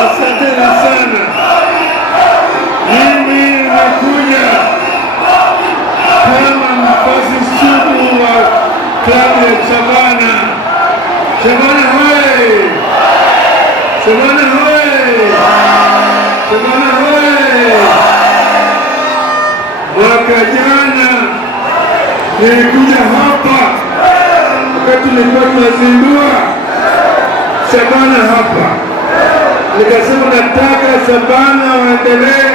asanteni sana. Mimi nimekuja kama mfuasi sugu wa klabu ya Shabana. Shabana hoye! Shabana hoye! Shabana hoye! Mwaka jana nilikuja hapa wakati tulikuwa tunazindua Shabana hapa, nikasema nataka Shabana waendelee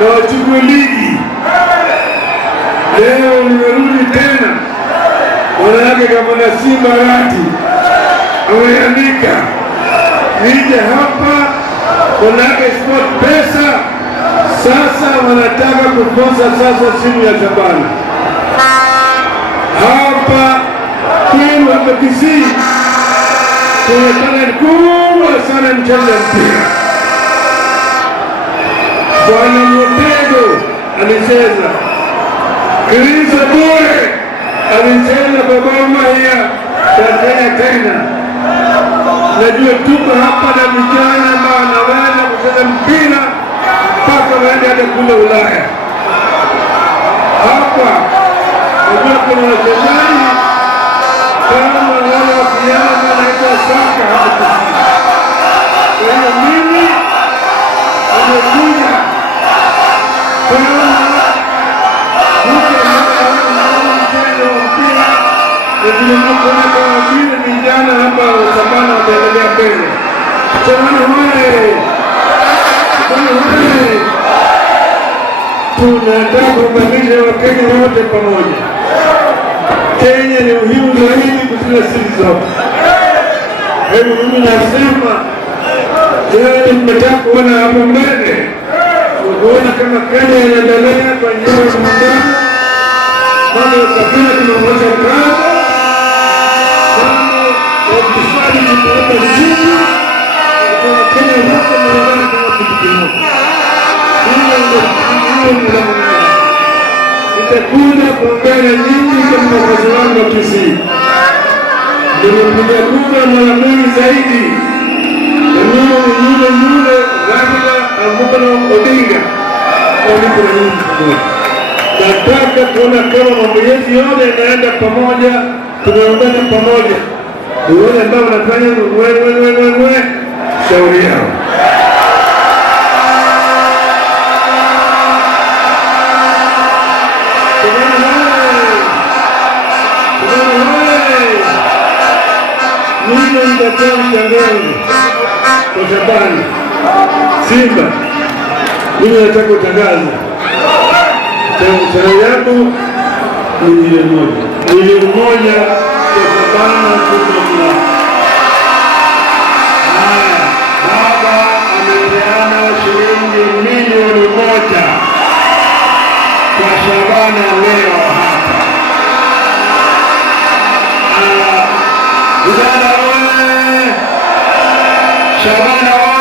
na wachukue ligi. Leo nimerudi tena, wanawake kama na Simba Rati ameandika nije hapa, wanawake Sport Pesa sasa wanataka kuposa sasa simu ya Shabana hapa kwa Kisii. Kuna talent kubwa sana mchezo wa mpira. Bwana Motego alicheza, Chris Bore alicheza kwa Gor Mahia Tanzania tena. Najua tuko hapa na vijana ambao wanaweza kucheza mpira mpaka waende hata kule Ulaya. Hapa najua kuna wachezaji kama wale wa vijana wanaitwa Saka hapa. Kwa hiyo mimi nimekuja kama mchezo wa mpira na tunaona kama vile vijana hapa Shabana wataendelea mbele. Shabana hoye! Shabana hoye! Tunataka kuunganisha Wakenya wote pamoja. Kenya ni muhimu zaidi kushinda sisi zote. Hebu mimi nasema yale mmetaka kuona hapo mbele, kuona kama Kenya inaendelea kwa njia ya muungano, mambo ya kabila tunaonyesha kazi, mambo ya ufisadi tunaweka chini, kwa Kenya wote muungano kama kitu kimoja. Hiyo ndio nitakuja kuongea nyingi kama wakazi wangu wa Kisii. Nimepiga kura mara mingi zaidi, na mimi ni yule Raila Amolo Odinga walipo na nyingi pamoja. Nataka kuona kama mambo yetu yote yanaenda pamoja, tunaungana pamoja. Ni wale ambao wanafanya we shauri yao. Mimi nitatoa mtangazo kwa Shabana Simba. Mimi nataka kutangaza sera yangu ni milioni moja kwa Shabana kubwa. Baba amepeana shilingi milioni moja kwa Shabana leo hapa. Vijana oye! Shabana